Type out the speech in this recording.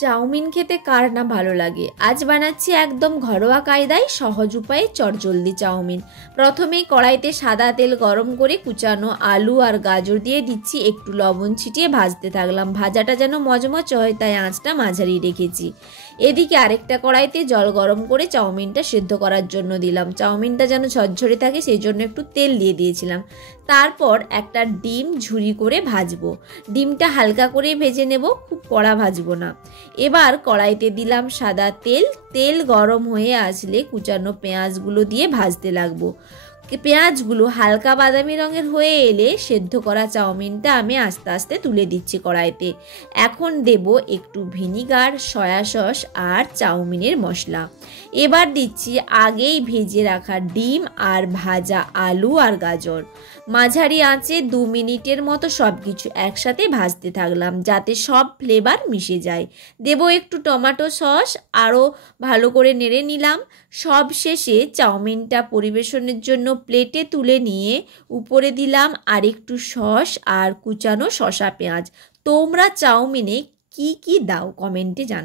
Chowmein খেতে কার না ভালো লাগে। আজ বানাচ্ছি একদম ঘরোয়া কায়দায় সহজ উপায়ে চটজলদি চাউমিন। প্রথমেই কড়াইতে সাদা তেল গরম করে কুচানো আলু আর গাজর দিয়ে দিচ্ছি, একটু লবণ ছিটিয়ে ভাজতে থাকলাম। ভাজাটা যেন মচমচ হয় তাই আঁচটা মাঝারি রেখেছি। এদিকে আরেকটা কড়াইতে জল গরম করে চাউমিনটা সেদ্ধ করার জন্য দিলাম। চাউমিনটা যেন ঝরঝরে থাকে সেই জন্য একটু তেল দিয়ে দিয়েছিলাম। তারপর একটা ডিম ঝুরি করে ভাজবো। ডিমটা হালকা করে ভেজে নেব, খুব কড়া ভাজবো না। এবার কড়াইতে দিলাম সাদা তেল। তেল গরম হয়ে আসলে কুচানো পেঁয়াজগুলো দিয়ে ভাজতে লাগবো। পেঁয়াজগুলো হালকা বাদামি রঙের হয়ে এলে সেদ্ধ করা চাউমিনটা আমি আস্তে আস্তে তুলে দিচ্ছি কড়াইতে। এখন দেব একটু ভিনিগার, সয়া সস আর চাউমিনের মশলা। এবার দিচ্ছি আগেই ভেজে রাখা ডিম আর ভাজা আলু আর গাজর। মাঝারি আঁচে 2 মিনিটের মতো সব কিছু একসাথে ভাজতে থাকলাম যাতে সব ফ্লেভার মিশে যায়। দেব একটু টমেটো সস, আরও ভালো করে নেড়ে নিলাম। সব শেষে চাউমিনটা পরিবেশনের জন্য প্লেটে তুলে নিয়ে উপরে দিলাম আরেকটু সস আর কুচানো শসা পেঁয়াজ। তোমরা চাউমিনে কি কি দাও কমেন্টে জানাও।